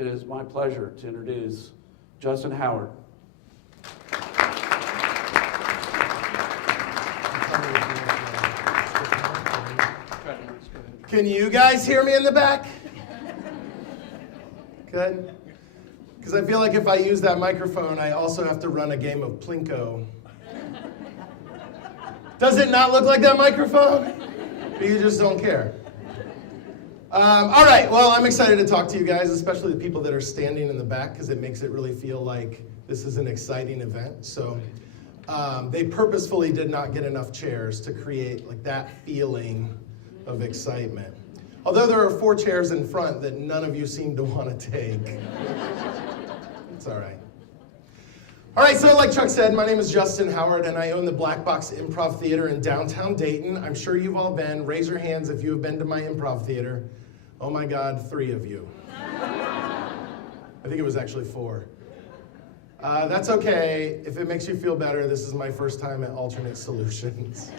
it is my pleasure to introduce Justin Howard. Can you guys hear me in the back? Good? Because I feel like if I use that microphone, I also have to run a game of Plinko. Does it not look like that microphone? Or you just don't care? All right, well, I'm excited to talk to you guys, especially the people that are standing in the back, because it makes it really feel like this is an exciting event. So they purposefully did not get enough chairs to create like that feeling of excitement. Although there are 4 chairs in front that none of you seem to want to take. It's all right. All right, so like Chuck said, my name is Justin Howard, and I own the Black Box Improv Theater in downtown Dayton. I'm sure you've all been. Raise your hands if you have been to my improv theater. Oh my God, 3 of you. I think it was actually 4. That's okay. If it makes you feel better, this is my first time at Alternate Solutions.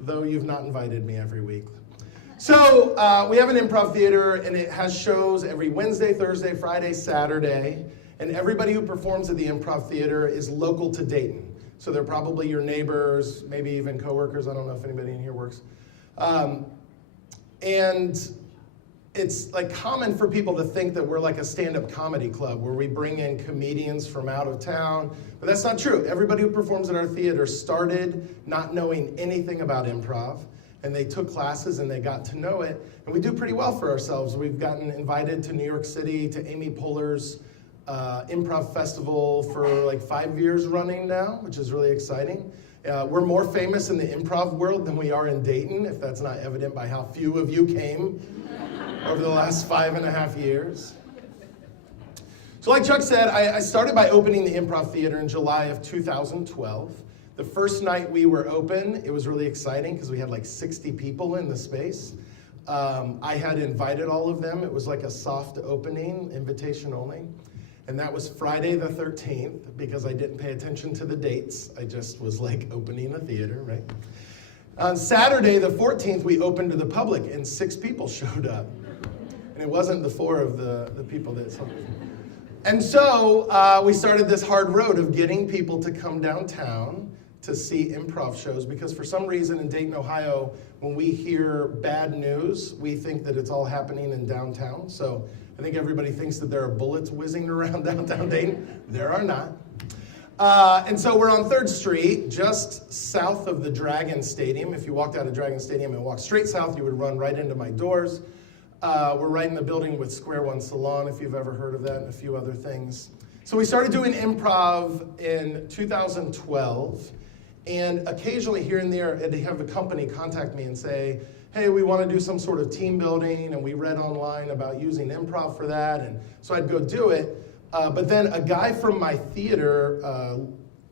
Though you've not invited me every week. So we have an improv theater, and it has shows every Wednesday, Thursday, Friday, Saturday. And everybody who performs at the improv theater is local to Dayton. So they're probably your neighbors, maybe even coworkers. I don't know if anybody in here works. And it's like common for people to think that we're like a stand-up comedy club where we bring in comedians from out of town, but that's not true. Everybody who performs at our theater started not knowing anything about improv, and they took classes and they got to know it, and we do pretty well for ourselves. We've gotten invited to New York City to Amy Poehler's improv festival for like 5 years running now, which is really exciting. We're more famous in the improv world than we are in Dayton, if that's not evident by how few of you came over the last 5.5 years. So like Chuck said, I started by opening the improv theater in July of 2012. The first night we were open, it was really exciting because we had like 60 people in the space. I had invited all of them. It was like a soft opening, invitation only. And that was Friday the 13th, because I didn't pay attention to the dates. I just was like opening a theater, right? On Saturday the 14th, we opened to the public, and 6 people showed up. And it wasn't the 4 of the people that saw. And so we started this hard road of getting people to come downtown to see improv shows, because for some reason in Dayton, Ohio, when we hear bad news, we think that it's all happening in downtown. So I think everybody thinks that there are bullets whizzing around downtown Dayton. There are not. And so we're on 3rd Street, just south of the Dragon Stadium. If you walked out of Dragon Stadium and walked straight south, you would run right into my doors. We're right in the building with Square One Salon, if you've ever heard of that, and a few other things. So we started doing improv in 2012, and occasionally here and there, I'd have a company contact me and say, hey, we want to do some sort of team building, and we read online about using improv for that, and so I'd go do it. But then a guy from my theater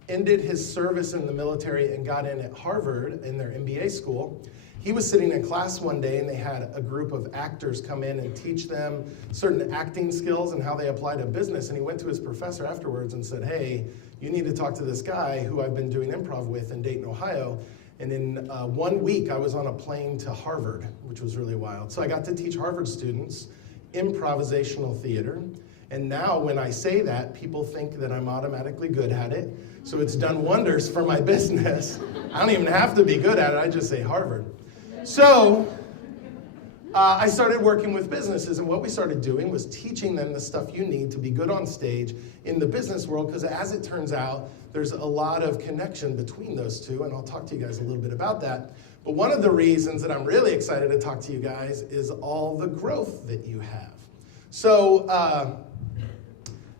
ended his service in the military and got in at Harvard in their MBA school. He was sitting in class one day, and they had a group of actors come in and teach them certain acting skills and how they apply to business. And he went to his professor afterwards and said, hey, you need to talk to this guy who I've been doing improv with in Dayton, Ohio. And in 1 week, I was on a plane to Harvard, which was really wild. So I got to teach Harvard students improvisational theater. And now when I say that, people think that I'm automatically good at it. So it's done wonders for my business. I don't even have to be good at it. I just say Harvard. So I started working with businesses, and what we started doing was teaching them the stuff you need to be good on stage in the business world, because as it turns out, there's a lot of connection between those two, and I'll talk to you guys a little bit about that. But one of the reasons that I'm really excited to talk to you guys is all the growth that you have. So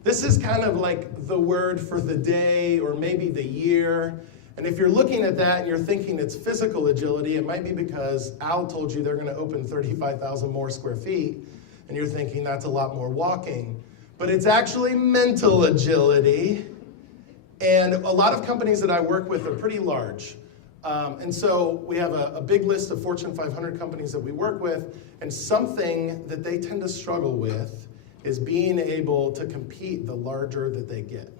this is kind of like the word for the day, or maybe the year. And if you're looking at that and you're thinking it's physical agility, it might be because Al told you they're going to open 35,000 more square feet, and you're thinking that's a lot more walking. But it's actually mental agility. And a lot of companies that I work with are pretty large. And so we have a big list of Fortune 500 companies that we work with, and something that they tend to struggle with is being able to compete the larger that they get.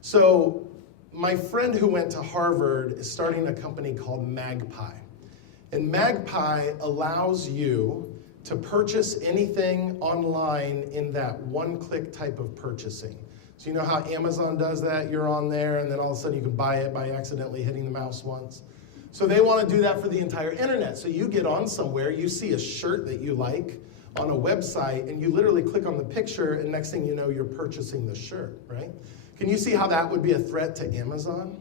So my friend who went to Harvard is starting a company called Magpie. And Magpie allows you to purchase anything online in that one-click type of purchasing. So you know how Amazon does that? You're on there, and then all of a sudden you can buy it by accidentally hitting the mouse once. So they want to do that for the entire internet. So you get on somewhere, you see a shirt that you like on a website, and you literally click on the picture, and next thing you know, you're purchasing the shirt, right? Can you see how that would be a threat to Amazon?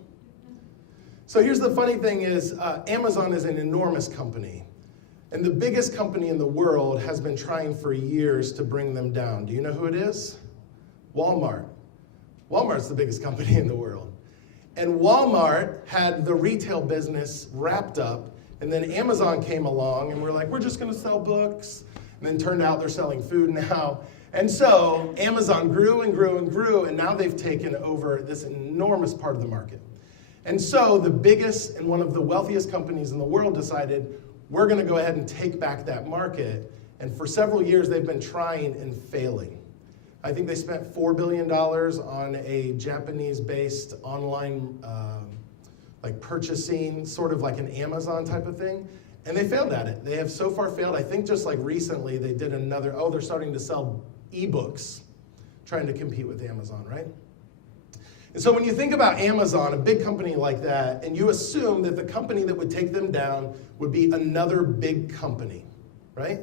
So here's the funny thing is, Amazon is an enormous company. And the biggest company in the world has been trying for years to bring them down. Do you know who it is? Walmart. Walmart's the biggest company in the world. And Walmart had the retail business wrapped up, and then Amazon came along, and we're like, we're just going to sell books. And then turned out they're selling food now. And so Amazon grew and grew and grew, and now they've taken over this enormous part of the market. And so the biggest and one of the wealthiest companies in the world decided, we're going to go ahead and take back that market. And for several years, they've been trying and failing. I think they spent $4 billion on a Japanese-based online like purchasing, sort of like an Amazon type of thing. And they failed at it. They have so far failed. I think just like recently, they did another, they're starting to sell ebooks, trying to compete with Amazon, right? And so when you think about Amazon, a big company like that, and you assume that the company that would take them down would be another big company, right?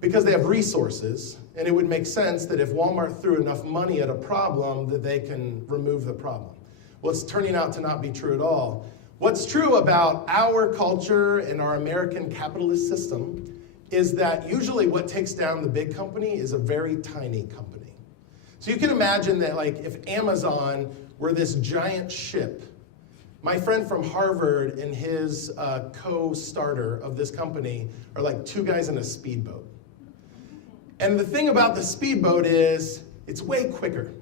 Because they have resources, and it would make sense that if Walmart threw enough money at a problem, that they can remove the problem. Well, it's turning out to not be true at all. What's true about our culture and our American capitalist system is that usually what takes down the big company is a very tiny company. So you can imagine that like if Amazon were this giant ship, my friend from Harvard and his co-starter of this company are like two guys in a speedboat. And the thing about the speedboat is it's way quicker.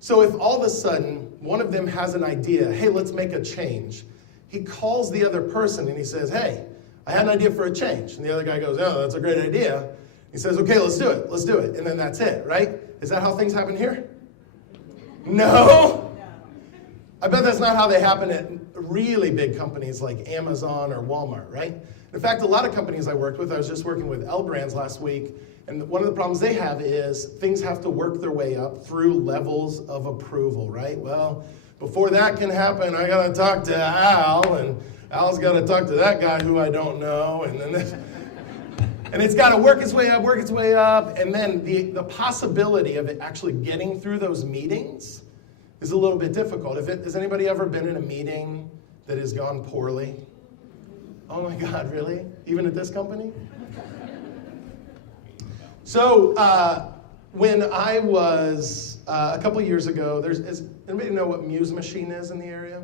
So if all of a sudden one of them has an idea, hey, let's make a change, he calls the other person and he says, hey, I had an idea for a change. And the other guy goes, oh, that's a great idea. He says, okay, let's do it. And then that's it, right? Is that how things happen here? No? I bet that's not how they happen at really big companies like Amazon or Walmart, right? In fact, a lot of companies I worked with, I was just working with L Brands last week, and one of the problems they have is things have to work their way up through levels of approval, right? Well, before that can happen, I got to talk to Al, and Al's got to talk to that guy who I don't know, and then this, and it's got to work its way up, and then the possibility of it actually getting through those meetings is a little bit difficult. Has anybody ever been in a meeting that has gone poorly? Oh my God, really? Even at this company? So when I was, a couple years ago, does anybody know what Muse Machine is in the area?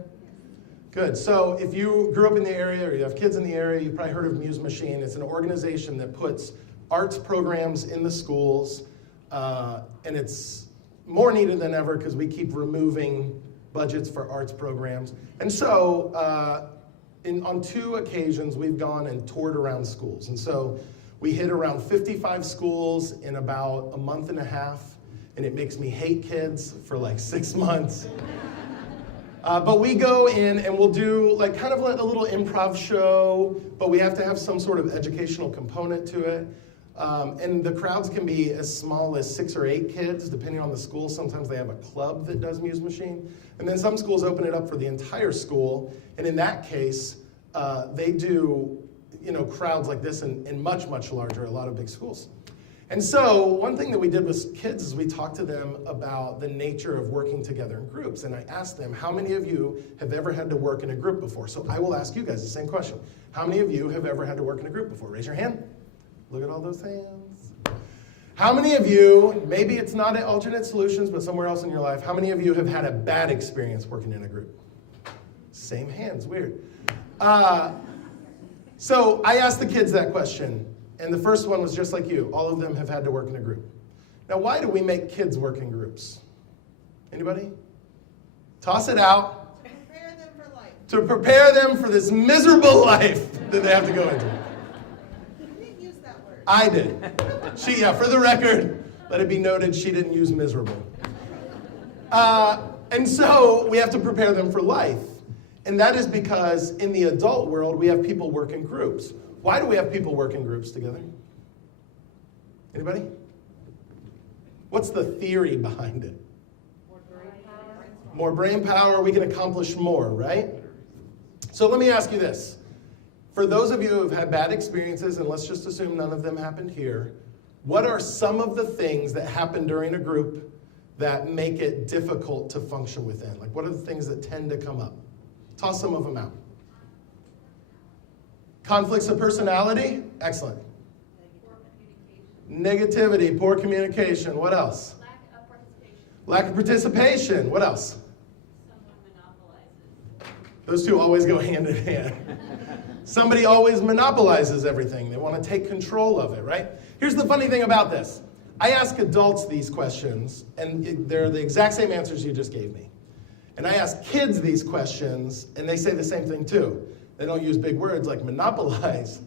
Good. So if you grew up in the area or you have kids in the area, you've probably heard of Muse Machine. It's an organization that puts arts programs in the schools, and it's more needed than ever because we keep removing budgets for arts programs. And so on 2 occasions, we've gone and toured around schools. And so we hit around 55 schools in about a month and a half, and it makes me hate kids for like 6 months. But we go in and we'll do like kind of like a little improv show, but we have to have some sort of educational component to it. And the crowds can be as small as 6 or 8 kids, depending on the school. Sometimes they have a club that does Muse Machine. And then some schools open it up for the entire school. And in that case, they do crowds like this and much, much larger, a lot of big schools. And so one thing that we did with kids is we talked to them about the nature of working together in groups. And I asked them, how many of you have ever had to work in a group before? So I will ask you guys the same question. How many of you have ever had to work in a group before? Raise your hand. Look at all those hands. How many of you, maybe it's not at Alternate Solutions, but somewhere else in your life, how many of you have had a bad experience working in a group? Same hands, weird. So I asked the kids that question. And the first one was just like you. All of them have had to work in a group. Now, why do we make kids work in groups? Anybody? Toss it out. To prepare them for life. To prepare them for this miserable life that they have to go into. You didn't use that word. I did. For the record, let it be noted, she didn't use miserable. And so we have to prepare them for life. And that is because in the adult world, we have people work in groups. Why do we have people work in groups together? Anybody? What's the theory behind it? More brain power, we can accomplish more, right? So let me ask you this. For those of you who have had bad experiences, and let's just assume none of them happened here, what are some of the things that happen during a group that make it difficult to function within? Like, what are the things that tend to come up? Toss some of them out. Conflicts of personality? Excellent. Negativity, poor communication. What else? Lack of participation. Lack of participation. What else? Someone monopolizes. Those two always go hand in hand. Somebody always monopolizes everything. They want to take control of it, right? Here's the funny thing about this. I ask adults these questions, and they're the exact same answers you just gave me. And I ask kids these questions, and they say the same thing too. They don't use big words like monopolize,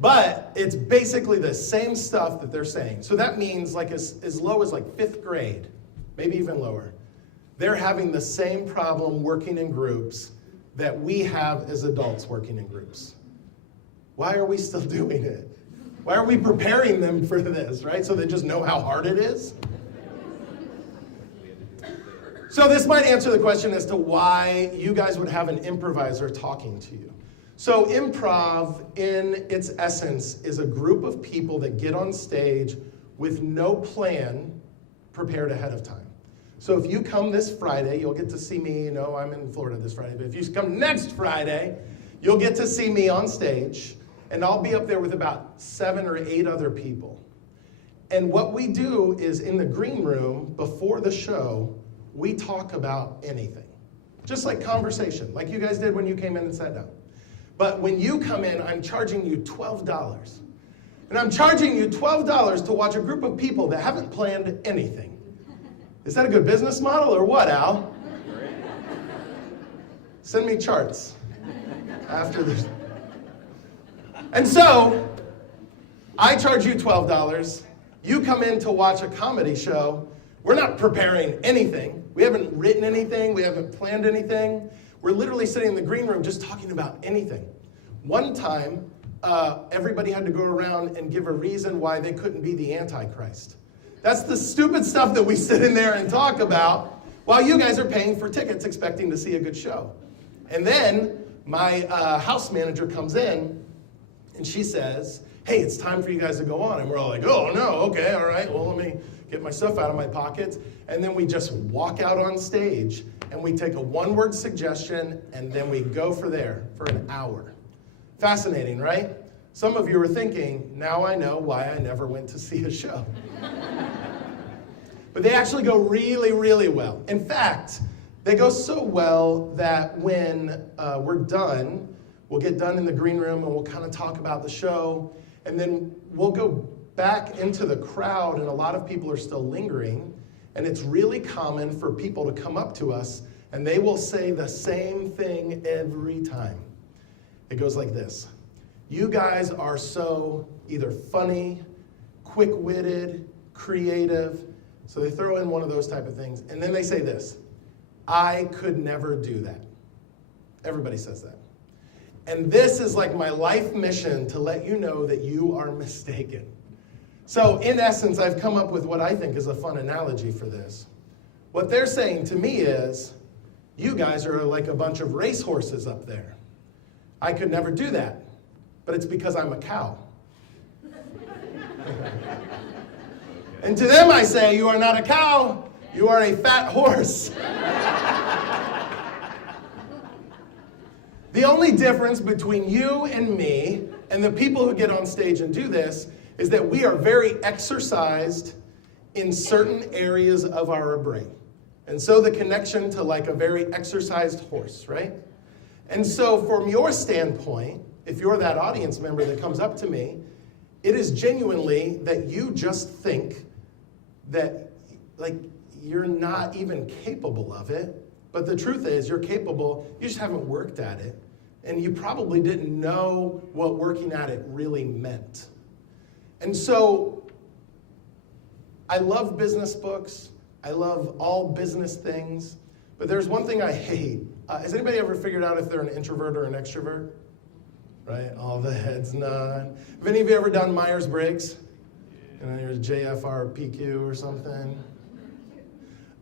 but it's basically the same stuff that they're saying. So that means like as low as like 5th grade, maybe even lower, they're having the same problem working in groups that we have as adults working in groups. Why are we still doing it? Why are we preparing them for this, right? So they just know how hard it is? So this might answer the question as to why you guys would have an improviser talking to you. So improv, in its essence, is a group of people that get on stage with no plan prepared ahead of time. So if you come this Friday, you'll get to see me. I'm in Florida this Friday, but if you come next Friday, you'll get to see me on stage, and I'll be up there with about 7 or 8 other people. And what we do is in the green room, before the show, we talk about anything. Just like conversation, like you guys did when you came in and sat down. But when you come in, I'm charging you $12. And I'm charging you $12 to watch a group of people that haven't planned anything. Is that a good business model or what, Al? Send me charts after this. And so, I charge you $12. You come in to watch a comedy show. We're not preparing anything. We haven't written anything. We haven't planned anything. We're literally sitting in the green room just talking about anything. One time, everybody had to go around and give a reason why they couldn't be the Antichrist. That's the stupid stuff that we sit in there and talk about while you guys are paying for tickets expecting to see a good show. And then my house manager comes in and she says, hey, it's time for you guys to go on. And we're all like, oh, no, okay, all right, well, let me get my stuff out of my pockets. And then we just walk out on stage and we take a one-word suggestion and then we go for an hour. Fascinating, right? Some of you are thinking, now I know why I never went to see a show. But they actually go really, really well. In fact, they go so well that when we're done, we'll get done in the green room and we'll kind of talk about the show. And then we'll go back into the crowd and a lot of people are still lingering. And it's really common for people to come up to us and they will say the same thing every time. It goes like this. You guys are so either funny, quick-witted, creative. So they throw in one of those type of things. And then they say this, I could never do that. Everybody says that. And this is like my life mission to let you know that you are mistaken. So in essence, I've come up with what I think is a fun analogy for this. What they're saying to me is, you guys are like a bunch of racehorses up there. I could never do that, but it's because I'm a cow. And to them I say, you are not a cow, you are a fat horse. The only difference between you and me and the people who get on stage and do this is that we are very exercised in certain areas of our brain. And so the connection to like a very exercised horse, right? And so from your standpoint, if you're that audience member that comes up to me, it is genuinely that you just think that like you're not even capable of it. But the truth is you're capable, you just haven't worked at it. And you probably didn't know what working at it really meant. And so I love business books. I love all business things. But there's one thing I hate. Has anybody ever figured out if they're an introvert or an extrovert? Right? All the heads nod. Have any of you ever done Myers-Briggs? And then there's JFRPQ or something.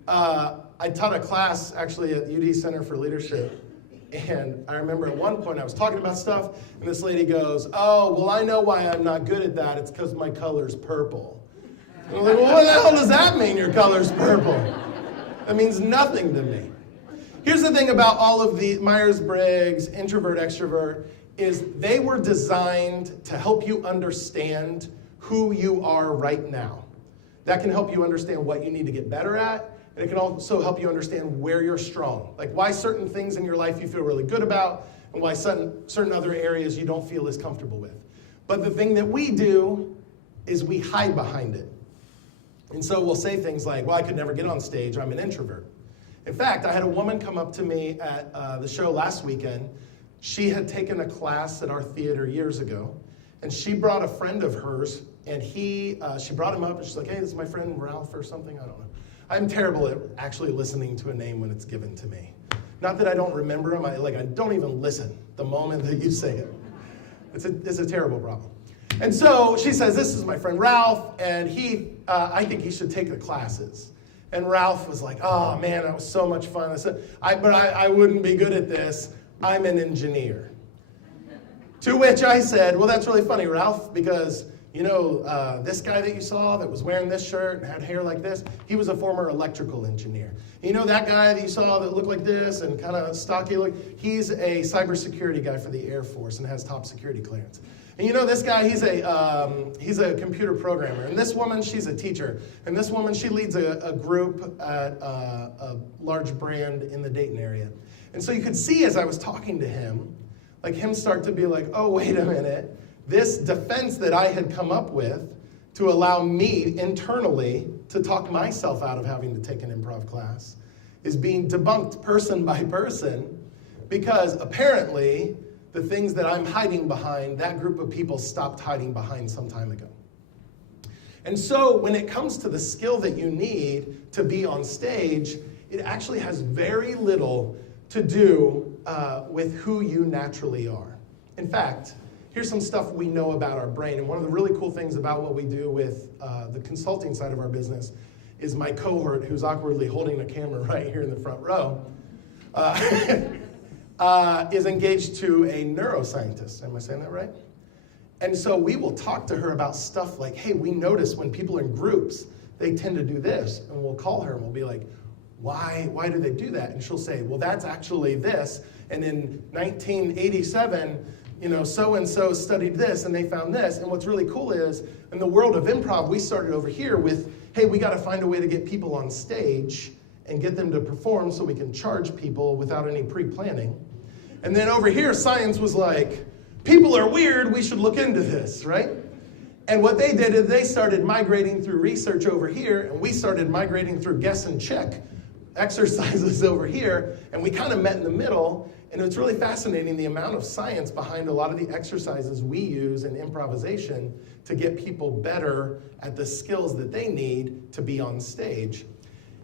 I taught a class actually at UD Center for Leadership. And I remember at one point I was talking about stuff, and this lady goes, "Oh, well, I know why I'm not good at that. It's because my color's purple." And I'm like, "Well, what the hell does that mean, your color's purple?" That means nothing to me. Here's the thing about all of the Myers-Briggs, introvert, extrovert, is they were designed to help you understand who you are right now. That can help you understand what you need to get better at, and it can also help you understand where you're strong. Like why certain things in your life you feel really good about, and why certain other areas you don't feel as comfortable with. But the thing that we do is we hide behind it. And so we'll say things like, "Well, I could never get on stage, I'm an introvert." In fact, I had a woman come up to me at the show last weekend. She had taken a class at our theater years ago, and she brought a friend of hers, and she brought him up, and she's like, "Hey, this is my friend Ralph," or something, I don't know. I'm terrible at actually listening to a name when it's given to me. Not that I don't remember them, I don't even listen the moment that you say it. It's a terrible problem. And so she says, "This is my friend Ralph, and I think he should take the classes." And Ralph was like, "Oh man, that was so much fun." I said, I wouldn't be good at this. I'm an engineer." To which I said, "Well, that's really funny, Ralph, because this guy that you saw that was wearing this shirt and had hair like this, he was a former electrical engineer. You know that guy that you saw that looked like this and kind of stocky look, he's a cybersecurity guy for the Air Force and has top security clearance. And you know this guy, he's a computer programmer. And this woman, she's a teacher. And this woman, she leads a group at a large brand in the Dayton area." And so you could see as I was talking to him, like him start to be like, "Oh, wait a minute. This defense that I had come up with to allow me internally to talk myself out of having to take an improv class is being debunked person by person, because apparently the things that I'm hiding behind, that group of people stopped hiding behind some time ago." And so when it comes to the skill that you need to be on stage, it actually has very little to do with who you naturally are. In fact, here's some stuff we know about our brain. And one of the really cool things about what we do with the consulting side of our business is my cohort, who's awkwardly holding the camera right here in the front row, is engaged to a neuroscientist. Am I saying that right? And so we will talk to her about stuff like, "Hey, we notice when people are in groups, they tend to do this." And we'll call her and we'll be like, why do they do that? And she'll say, "Well, that's actually this. And in 1987, so-and-so studied this and they found this." And what's really cool is, in the world of improv, we started over here with, hey, we got to find a way to get people on stage and get them to perform so we can charge people without any pre-planning. And then over here, science was like, people are weird, we should look into this, right? And what they did is they started migrating through research over here, and we started migrating through guess and check exercises over here, and we kind of met in the middle. And it's really fascinating the amount of science behind a lot of the exercises we use in improvisation to get people better at the skills that they need to be on stage.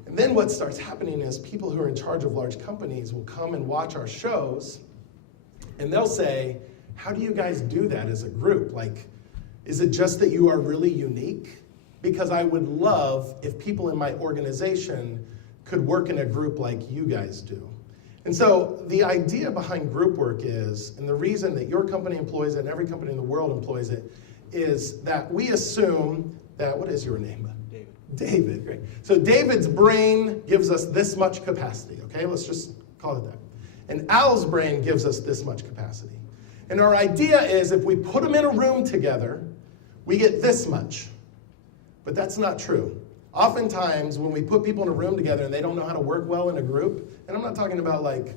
And then what starts happening is people who are in charge of large companies will come and watch our shows, and they'll say, "How do you guys do that as a group? Like, is it just that you are really unique? Because I would love if people in my organization could work in a group like you guys do." And so the idea behind group work is, and the reason that your company employs it and every company in the world employs it, is that we assume that, what is your name? David. David, great. So David's brain gives us this much capacity, okay? Let's just call it that. And Al's brain gives us this much capacity. And our idea is if we put them in a room together, we get this much. But that's not true. Oftentimes, when we put people in a room together and they don't know how to work well in a group, and I'm not talking about like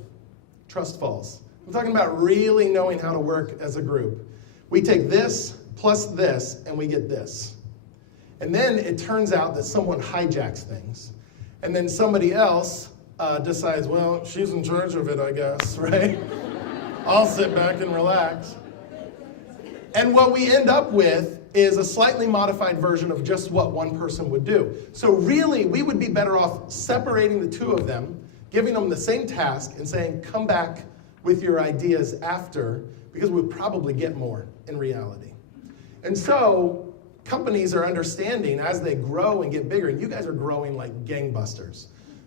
trust falls. I'm talking about really knowing how to work as a group. We take this plus this, and we get this. And then it turns out that someone hijacks things. And then somebody else decides, well, she's in charge of it, I guess, right? I'll sit back and relax. And what we end up with is a slightly modified version of just what one person would do. So really, we would be better off separating the two of them, giving them the same task, and saying, come back with your ideas after, because we'd probably get more in reality. And so companies are understanding as they grow and get bigger, and you guys are growing like gangbusters.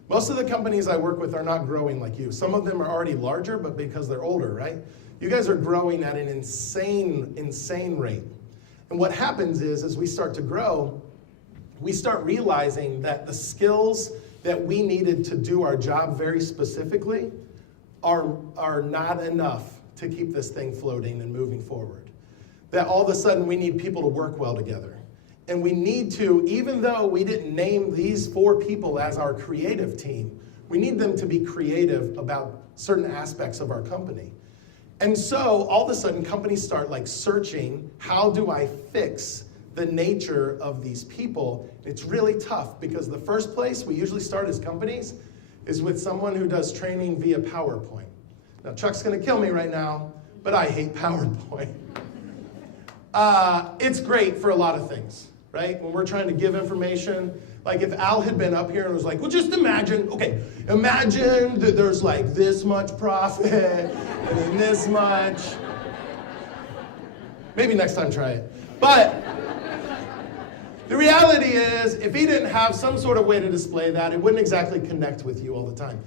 Most of the companies I work with are not growing like you. Some of them are already larger, but because they're older, right? You guys are growing at an insane rate. And what happens is, as we start to grow, we start realizing that the skills that we needed to do our job very specifically are not enough to keep this thing floating and moving forward. That all of a sudden we need people to work well together. And we need to, even though we didn't name these 4 people as our creative team, we need them to be creative about certain aspects of our company. And so all of a sudden companies start like searching, how do I fix the nature of these people? It's really tough because the first place we usually start as companies is with someone who does training via PowerPoint. Now Chuck's gonna kill me right now, but I hate PowerPoint. It's great for a lot of things, right? When we're trying to give information, like if Al had been up here and was like, well, just imagine that there's like this much profit and then this much. Maybe next time try it. But the reality is, if he didn't have some sort of way to display that, it wouldn't exactly connect with you all the time.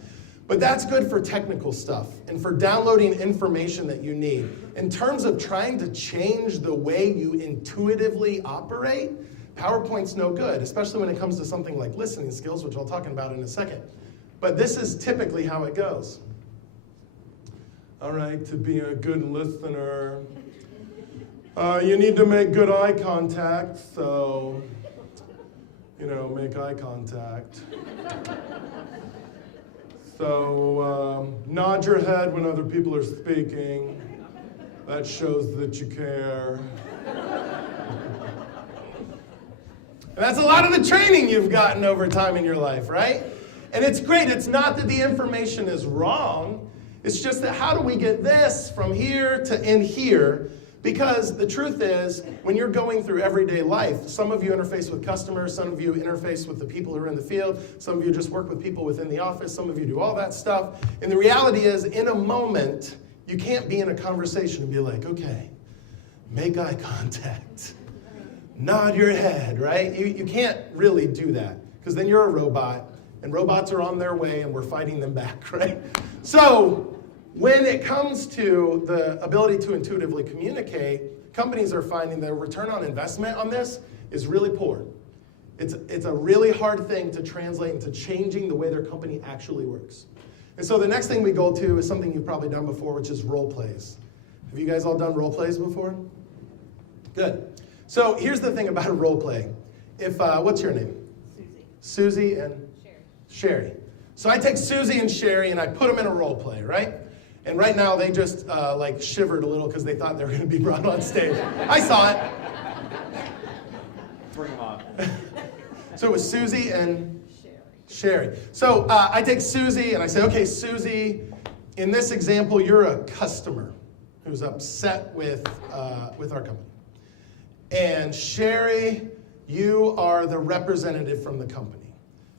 But that's good for technical stuff and for downloading information that you need. In terms of trying to change the way you intuitively operate, PowerPoint's no good, especially when it comes to something like listening skills, which I'll talk about in a second. But this is typically how it goes. All right, to be a good listener, you need to make good eye contact, so, make eye contact. So, nod your head when other people are speaking. That shows that you care. And that's a lot of the training you've gotten over time in your life, right? And it's great. It's not that the information is wrong. It's just that how do we get this from here to in here? Because the truth is, when you're going through everyday life, some of you interface with customers, some of you interface with the people who are in the field, some of you just work with people within the office, some of you do all that stuff. And the reality is, in a moment, you can't be in a conversation and be like, okay, make eye contact, nod your head, right? You can't really do that, because then you're a robot, and robots are on their way, and we're fighting them back, right? So, when it comes to the ability to intuitively communicate, companies are finding their return on investment on this is really poor. It's a really hard thing to translate into changing the way their company actually works. And so the next thing we go to is something you've probably done before, which is role plays. Have you guys all done role plays before? Good. So here's the thing about a role play. What's your name? Susie. Susie and? Sherry. So I take Susie and Sherry and I put them in a role play, right? And right now they just shivered a little because they thought they were going to be brought on stage. I saw it. Bring them on. So it was Susie and Sherry. So I take Susie and I say, okay, Susie, in this example, you're a customer who's upset with our company. And Sherry, you are the representative from the company.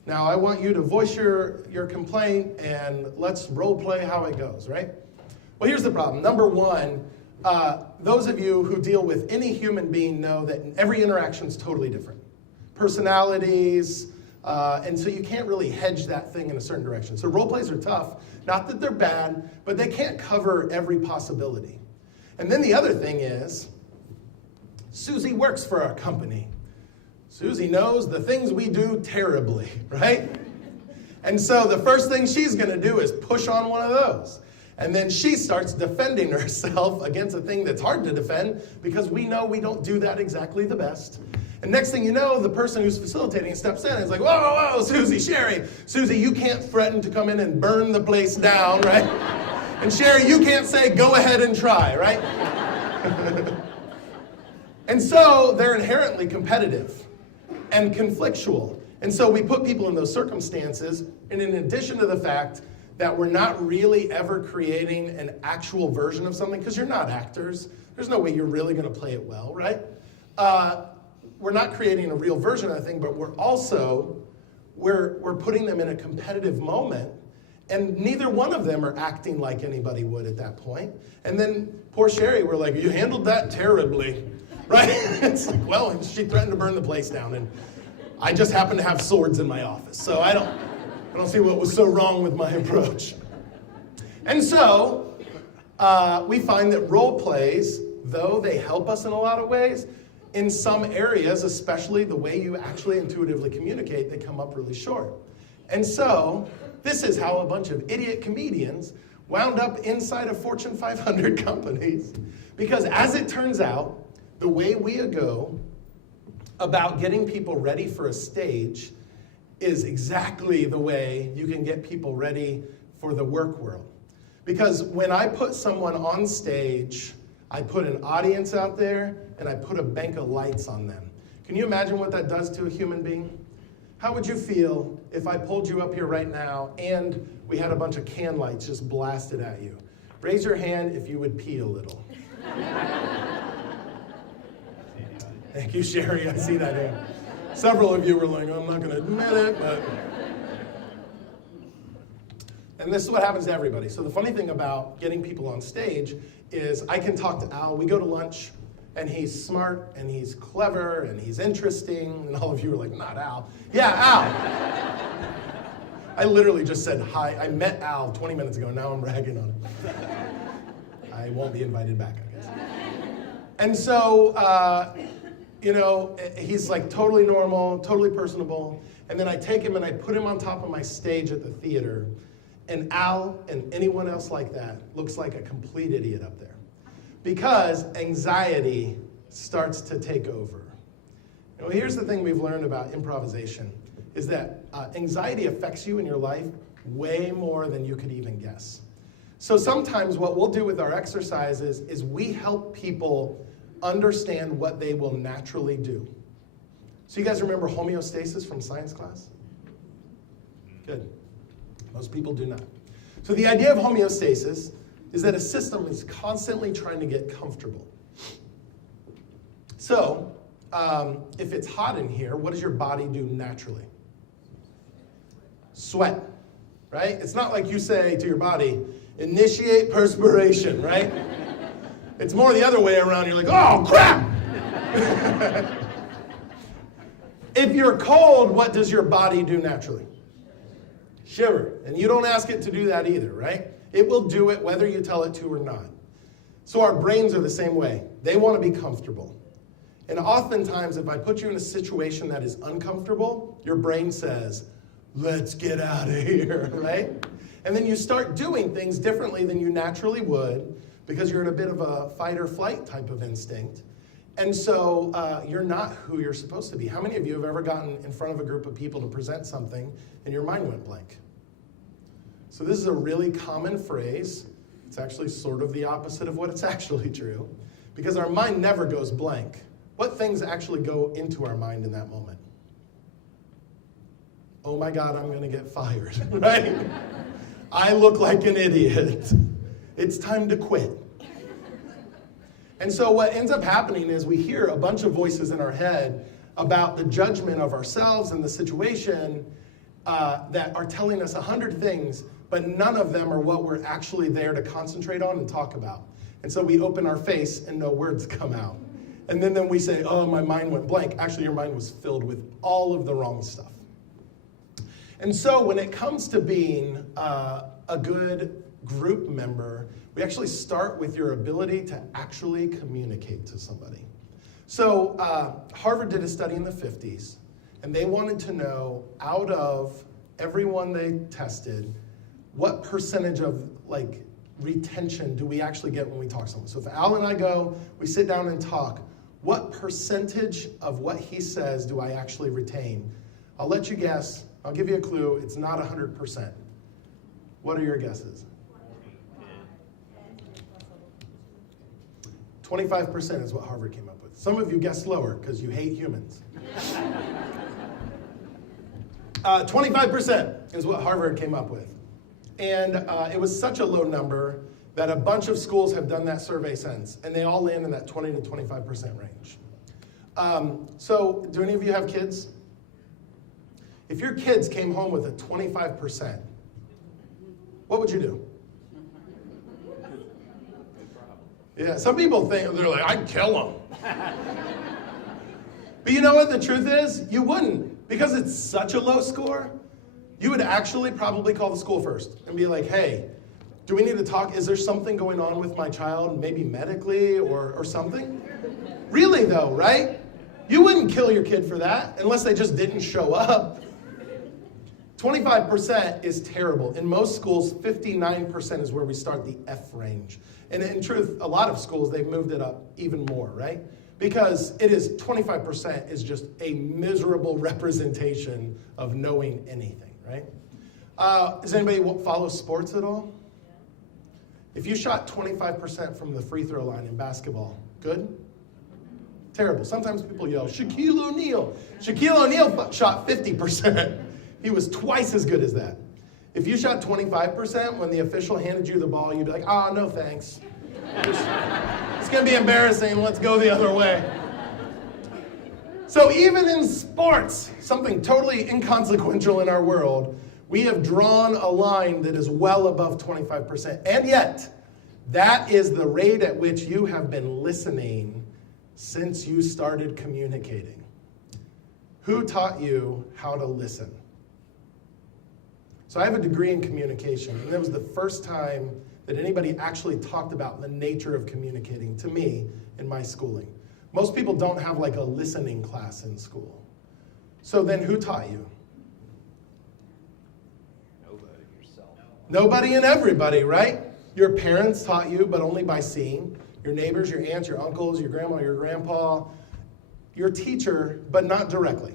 Now, I want you to voice your complaint, and let's role play how it goes, right? Well, here's the problem. Number one, those of you who deal with any human being know that every interaction is totally different. Personalities, and so you can't really hedge that thing in a certain direction. So role plays are tough. Not that they're bad, but they can't cover every possibility. And then the other thing is, Susie works for our company. Susie knows the things we do terribly, right? And so the first thing she's going to do is push on one of those. And then she starts defending herself against a thing that's hard to defend because we know we don't do that exactly the best. And next thing you know, the person who's facilitating steps in and is like, whoa, Susie, Sherry. Susie, you can't threaten to come in and burn the place down, right? And Sherry, you can't say, go ahead and try, right? And so they're inherently competitive and conflictual. And so we put people in those circumstances, and in addition to the fact that we're not really ever creating an actual version of something, because you're not actors, there's no way you're really going to play it well, right? We're not creating a real version of the thing, but we're putting them in a competitive moment, and neither one of them are acting like anybody would at that point. And then poor Sherry, we're like, you handled that terribly. right? It's like, well, she threatened to burn the place down, and I just happen to have swords in my office, so I don't see what was so wrong with my approach. And so we find that role plays, though they help us in a lot of ways, in some areas, especially the way you actually intuitively communicate, they come up really short. And so this is how a bunch of idiot comedians wound up inside of Fortune 500 companies. Because as it turns out, the way we go about getting people ready for a stage is exactly the way you can get people ready for the work world. Because when I put someone on stage, I put an audience out there and I put a bank of lights on them. Can you imagine what that does to a human being? How would you feel if I pulled you up here right now and we had a bunch of can lights just blasted at you? Raise your hand if you would pee a little. Thank you, Sherry. I see that hand. Several of you were like, I'm not going to admit it, but... And this is what happens to everybody. So the funny thing about getting people on stage is I can talk to Al. We go to lunch, and he's smart, and he's clever, and he's interesting. And all of you are like, not Al. Yeah, Al. I literally just said hi. I met Al 20 minutes ago. Now I'm ragging on him. I won't be invited back, I guess. And so, he's like totally normal, totally personable. And then I take him and I put him on top of my stage at the theater. And Al and anyone else like that looks like a complete idiot up there. Because anxiety starts to take over. Here's the thing we've learned about improvisation, is that anxiety affects you in your life way more than you could even guess. So sometimes what we'll do with our exercises is we help people understand what they will naturally do. So you guys remember homeostasis from science class? Good. Most people do not. So the idea of homeostasis is that a system is constantly trying to get comfortable. So if it's hot in here, what does your body do naturally? Sweat, right? It's not like you say to your body, initiate perspiration, right? It's more the other way around. You're like, oh, crap! If you're cold, what does your body do naturally? Shiver. And you don't ask it to do that either, right? It will do it whether you tell it to or not. So our brains are the same way. They want to be comfortable. And oftentimes, if I put you in a situation that is uncomfortable, your brain says, let's get out of here, right? And then you start doing things differently than you naturally would because you're in a bit of a fight or flight type of instinct. And so you're not who you're supposed to be. How many of you have ever gotten in front of a group of people to present something and your mind went blank? So this is a really common phrase. It's actually sort of the opposite of what it's actually true, because our mind never goes blank. What things actually go into our mind in that moment? Oh my God, I'm going to get fired, right? I look like an idiot. It's time to quit. And so what ends up happening is we hear a bunch of voices in our head about the judgment of ourselves and the situation that are telling us 100 things, but none of them are what we're actually there to concentrate on and talk about. And so we open our face and no words come out. And then we say, oh, my mind went blank. Actually, your mind was filled with all of the wrong stuff. And so when it comes to being a good group member, we actually start with your ability to actually communicate to somebody. So Harvard did a study in the 50s, and they wanted to know, out of everyone they tested, what percentage of retention do we actually get when we talk to someone? So if Al and I go, we sit down and talk, what percentage of what he says do I actually retain? I'll let you guess. I'll give you a clue. It's not 100%. What are your guesses? 25% is what Harvard came up with. Some of you guessed lower because you hate humans. 25% is what Harvard came up with. And it was such a low number that a bunch of schools have done that survey since, and they all land in that 20 to 25% range. So do any of you have kids? If your kids came home with a 25%, what would you do? Yeah, some people think, they're like, I'd kill them. But you know what the truth is? You wouldn't. Because it's such a low score, you would actually probably call the school first and be like, hey, do we need to talk? Is there something going on with my child, maybe medically or something? Really though, right? You wouldn't kill your kid for that unless they just didn't show up. 25% is terrible. In most schools, 59% is where we start the F range. And in truth, a lot of schools, they've moved it up even more, right? Because 25% is just a miserable representation of knowing anything, right? Does anybody follow sports at all? If you shot 25% from the free throw line in basketball, good? Terrible. Sometimes people yell, Shaquille O'Neal. Shaquille O'Neal shot 50%. He was twice as good as that. If you shot 25%, when the official handed you the ball, you'd be like, no thanks. It's going to be embarrassing. Let's go the other way. So even in sports, something totally inconsequential in our world, we have drawn a line that is well above 25%. And yet, that is the rate at which you have been listening since you started communicating. Who taught you how to listen? So I have a degree in communication, and that was the first time that anybody actually talked about the nature of communicating to me in my schooling. Most people don't have like a listening class in school. So then who taught you? Nobody, yourself. Nobody and everybody, right? Your parents taught you, but only by seeing. Your neighbors, your aunts, your uncles, your grandma, your grandpa. Your teacher, but not directly.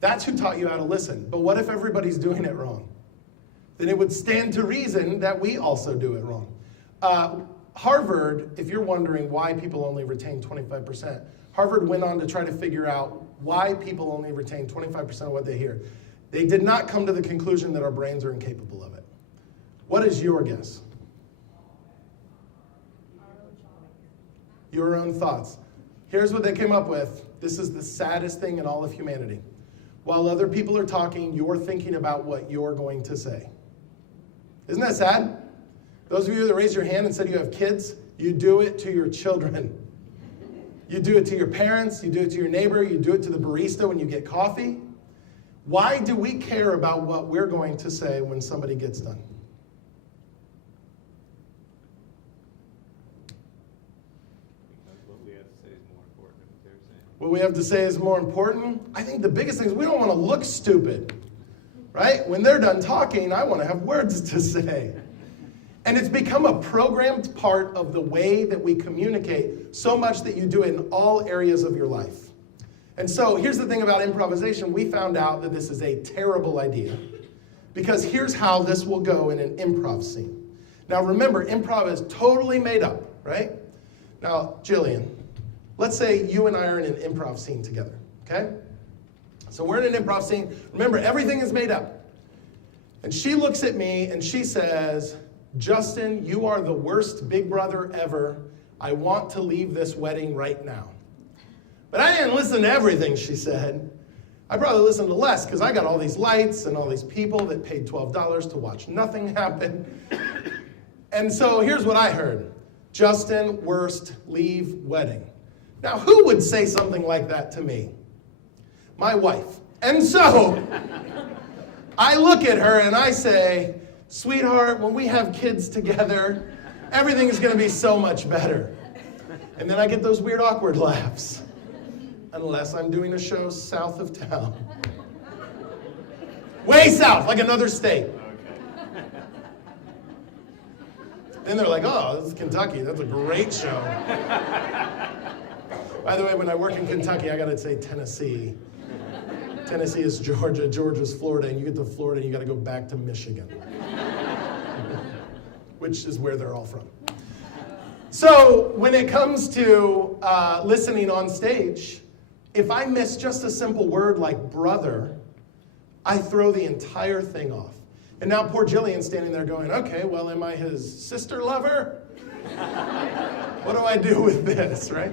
That's who taught you how to listen. But what if everybody's doing it wrong? Then it would stand to reason that we also do it wrong. Harvard, if you're wondering why people only retain 25%, Harvard went on to try to figure out why people only retain 25% of what they hear. They did not come to the conclusion that our brains are incapable of it. What is your guess? Your own thoughts. Here's what they came up with. This is the saddest thing in all of humanity. While other people are talking, you're thinking about what you're going to say. Isn't that sad? Those of you that raised your hand and said you have kids, you do it to your children. You do it to your parents, you do it to your neighbor, you do it to the barista when you get coffee. Why do we care about what we're going to say when somebody gets done? Because what we have to say is more important than what they're saying. What we have to say is more important. I think the biggest thing is we don't want to look stupid, right? When they're done talking, I want to have words to say. And it's become a programmed part of the way that we communicate, so much that you do it in all areas of your life. And so here's the thing about improvisation. We found out that this is a terrible idea, because here's how this will go in an improv scene. Now remember, improv is totally made up, right? Now, Jillian, let's say you and I are in an improv scene together, okay? So we're in an improv scene. Remember, everything is made up. And she looks at me and she says, Justin, you are the worst big brother ever. I want to leave this wedding right now. But I didn't listen to everything she said. I probably listened to less because I got all these lights and all these people that paid $12 to watch nothing happen. And so here's what I heard. Justin, worst, leave wedding. Now, who would say something like that to me? My wife. And so I look at her and I say, sweetheart, when we have kids together, everything is going to be so much better. And then I get those weird, awkward laughs. Unless I'm doing a show south of town. Way south, like another state. Then they're like, oh, this is Kentucky. That's a great show. By the way, when I work in Kentucky, I got to say Tennessee. Tennessee is Georgia. Georgia's Florida. And you get to Florida, and you got to go back to Michigan. Which is where they're all from. So when it comes to listening on stage, if I miss just a simple word like brother, I throw the entire thing off. And now poor Jillian's standing there going, okay, well, am I his sister lover? What do I do with this, right?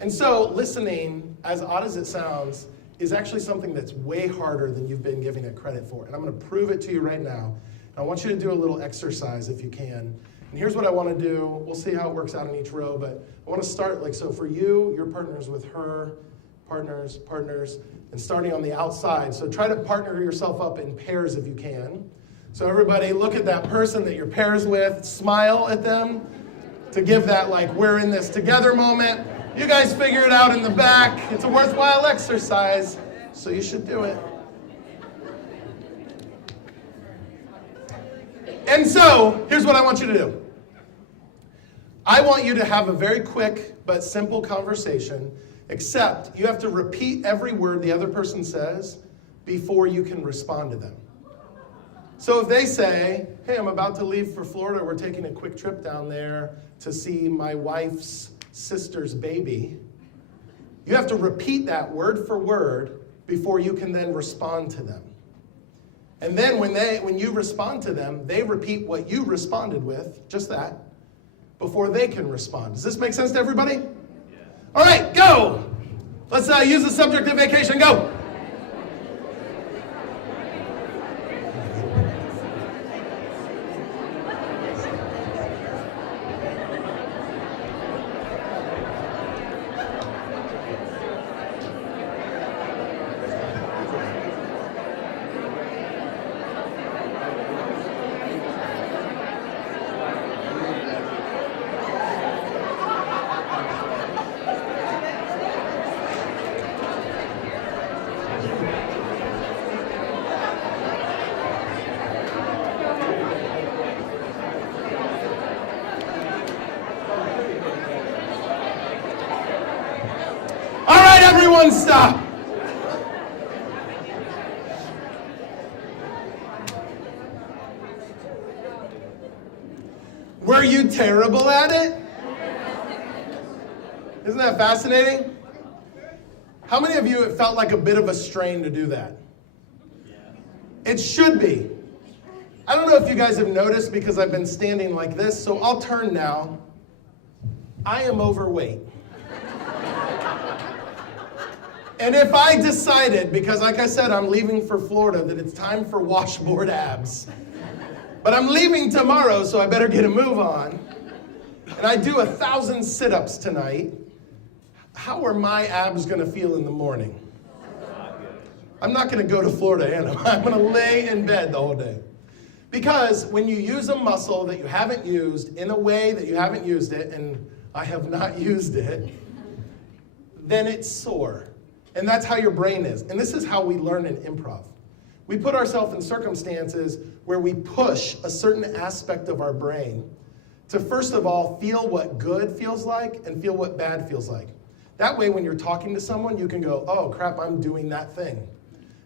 And so listening, as odd as it sounds, is actually something that's way harder than you've been giving it credit for. And I'm going to prove it to you right now. I want you to do a little exercise if you can. And here's what I want to do. We'll see how it works out in each row, but I want to start so for you, your partners with her, partners, and starting on the outside. So try to partner yourself up in pairs if you can. So everybody look at that person that you're pairs with, smile at them to give that we're in this together moment. You guys figure it out in the back. It's a worthwhile exercise, so you should do it. And so, here's what I want you to do. I want you to have a very quick but simple conversation, except you have to repeat every word the other person says before you can respond to them. So if they say, hey, I'm about to leave for Florida, we're taking a quick trip down there to see my wife's sister's baby, you have to repeat that word for word before you can then respond to them. And then when you respond to them, they repeat what you responded with, just that, before they can respond. Does this make sense to everybody? Yeah. All right, go. Let's use the subject of vacation. Go. Everyone stop. Were you terrible at it? Isn't that fascinating? How many of you it felt like a bit of a strain to do that? It should be. I don't know if you guys have noticed because I've been standing like this, so I'll turn now. I am overweight. And if I decided, because like I said, I'm leaving for Florida, that it's time for washboard abs, but I'm leaving tomorrow, so I better get a move on, and I do 1,000 sit-ups tonight, how are my abs going to feel in the morning? I'm not going to go to Florida, am I? I'm going to lay in bed the whole day. Because when you use a muscle that you haven't used in a way that you haven't used it, and I have not used it, then it's sore. And that's how your brain is. And this is how we learn in improv. We put ourselves in circumstances where we push a certain aspect of our brain to, first of all, feel what good feels like and feel what bad feels like. That way, when you're talking to someone, you can go, oh, crap, I'm doing that thing.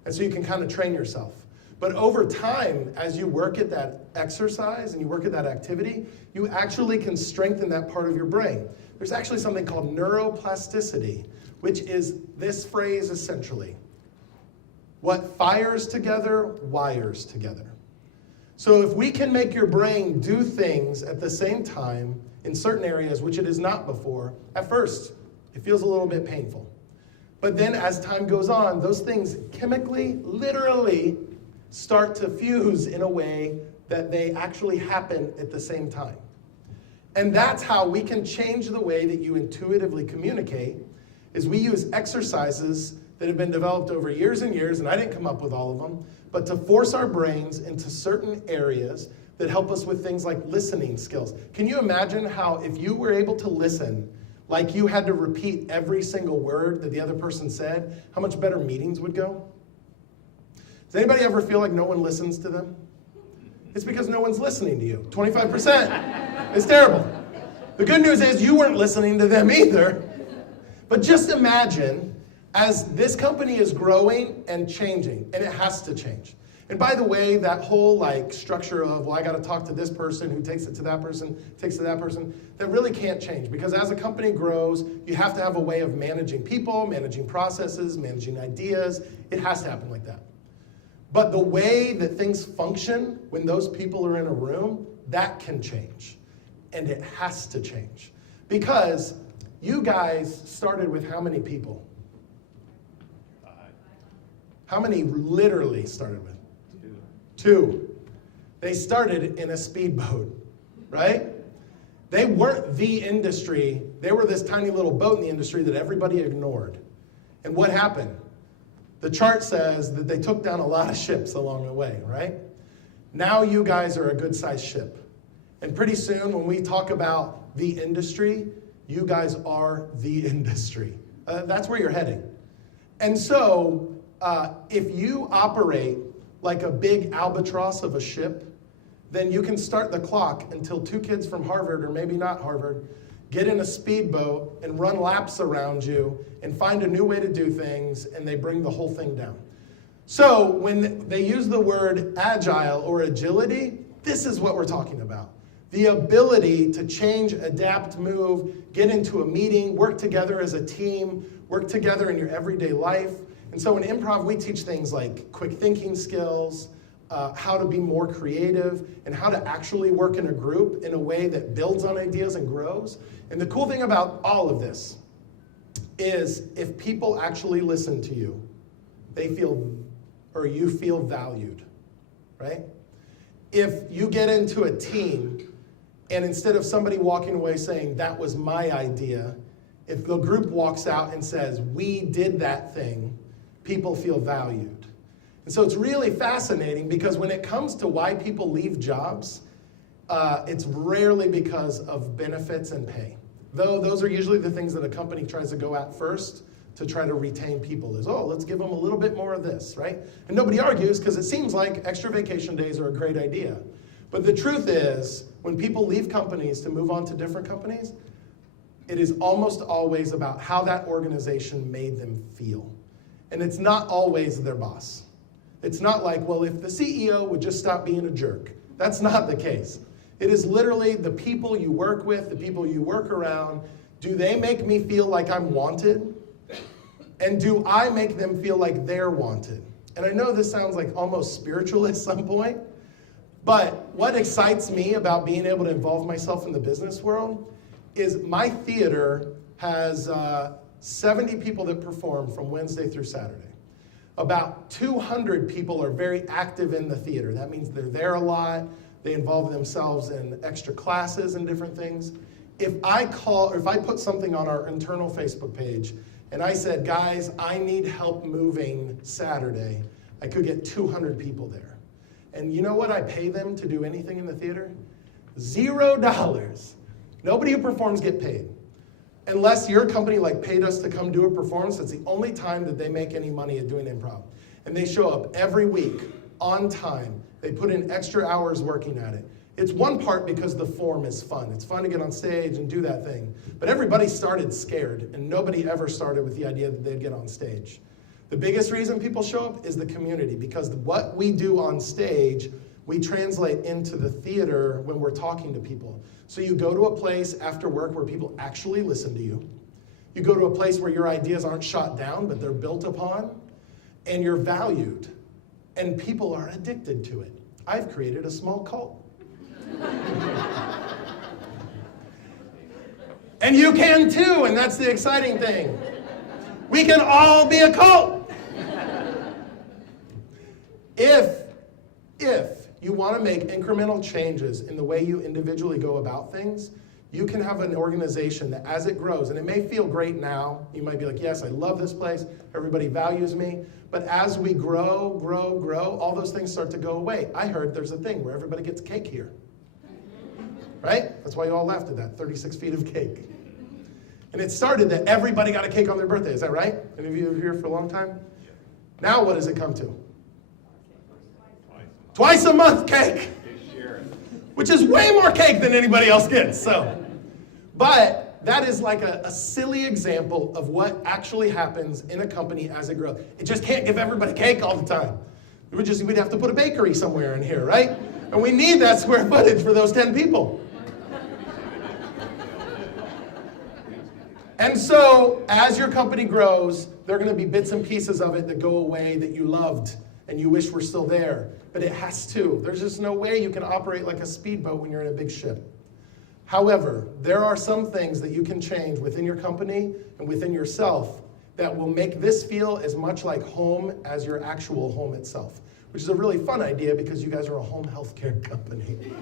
And so you can kind of train yourself. But over time, as you work at that exercise and you work at that activity, you actually can strengthen that part of your brain. There's actually something called neuroplasticity, which is this phrase essentially: what fires together, wires together. So if we can make your brain do things at the same time in certain areas, which it is not before, at first, it feels a little bit painful. But then as time goes on, those things chemically, literally, start to fuse in a way that they actually happen at the same time. And that's how we can change the way that you intuitively communicate, is we use exercises that have been developed over years and years, and I didn't come up with all of them, but to force our brains into certain areas that help us with things like listening skills. Can you imagine how if you were able to listen, like you had to repeat every single word that the other person said, how much better meetings would go? Does anybody ever feel like no one listens to them? It's because no one's listening to you. 25%. It's terrible. The good news is you weren't listening to them either. But just imagine, as this company is growing and changing, and it has to change. And by the way, that whole structure of, well, I got to talk to this person who takes it to that person, takes it to that person, that really can't change. Because as a company grows, you have to have a way of managing people, managing processes, managing ideas. It has to happen like that. But the way that things function when those people are in a room, that can change. And it has to change. Because you guys started with how many people? 5. How many literally started with? 2. 2. They started in a speedboat, right? They weren't the industry. They were this tiny little boat in the industry that everybody ignored. And what happened? The chart says that they took down a lot of ships along the way, right? Now you guys are a good-sized ship. And pretty soon, when we talk about the industry, you guys are the industry. That's where you're heading. And so, if you operate like a big albatross of a ship, then you can start the clock until 2 kids from Harvard, or maybe not Harvard, get in a speedboat and run laps around you and find a new way to do things, and they bring the whole thing down. So when they use the word agile or agility, this is what we're talking about. The ability to change, adapt, move, get into a meeting, work together as a team, work together in your everyday life. And so in improv, we teach things like quick thinking skills, how to be more creative, and how to actually work in a group in a way that builds on ideas and grows. And the cool thing about all of this is if people actually listen to you, they feel, or you feel valued, right? If you get into a team and instead of somebody walking away saying, that was my idea, if the group walks out and says, we did that thing, people feel valued. And so it's really fascinating because when it comes to why people leave jobs, it's rarely because of benefits and pay. Though those are usually the things that a company tries to go at first to try to retain people is, oh, let's give them a little bit more of this, right? And nobody argues because it seems like extra vacation days are a great idea. But the truth is, when people leave companies to move on to different companies, it is almost always about how that organization made them feel. And it's not always their boss. It's not like, well, if the CEO would just stop being a jerk. That's not the case. It is literally the people you work with, the people you work around. Do they make me feel like I'm wanted? And do I make them feel like they're wanted? And I know this sounds like almost spiritual at some point, but what excites me about being able to involve myself in the business world is my theater has 70 people that perform from Wednesday through Saturday. About 200 people are very active in the theater. That means they're there a lot. They involve themselves in extra classes and different things. If I put something on our internal Facebook page and I said, guys, I need help moving Saturday, I could get 200 people there. And you know what I pay them to do anything in the theater? $0. Nobody who performs get paid. Unless your company paid us to come do a performance, that's the only time that they make any money at doing improv. And they show up every week on time. They put in extra hours working at it. It's one part because the form is fun. It's fun to get on stage and do that thing. But everybody started scared, and nobody ever started with the idea that they'd get on stage. The biggest reason people show up is the community, because what we do on stage, we translate into the theater when we're talking to people. So you go to a place after work where people actually listen to you. You go to a place where your ideas aren't shot down, but they're built upon, and you're valued, and people are addicted to it. I've created a small cult. And you can too, and that's the exciting thing. We can all be a cult. If you want to make incremental changes in the way you individually go about things, you can have an organization that as it grows, and it may feel great now, you might be like, yes, I love this place, everybody values me, but as we grow, all those things start to go away. I heard there's a thing where everybody gets cake here. Right? That's why you all laughed at that, 36 feet of cake. And it started that everybody got a cake on their birthday, is that right? Any of you here for a long time? Now what does it come to? Twice a month cake, which is way more cake than anybody else gets. But that is like a silly example of what actually happens in a company as it grows. It just can't give everybody cake all the time. We'd have to put a bakery somewhere in here, right? And we need that square footage for those 10 people. And so, as your company grows, there are going to be bits and pieces of it that go away that you loved and you wish were still there. But it has to. There's just no way you can operate like a speedboat when you're in a big ship. However, there are some things that you can change within your company and within yourself that will make this feel as much like home as your actual home itself, which is a really fun idea because you guys are a home healthcare company.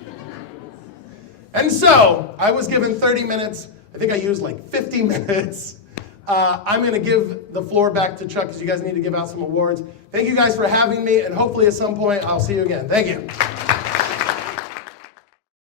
And so, I was given 30 minutes. I think I used like 50 minutes. I'm going to give the floor back to Chuck because you guys need to give out some awards. Thank you guys for having me, and hopefully at some point I'll see you again. Thank you.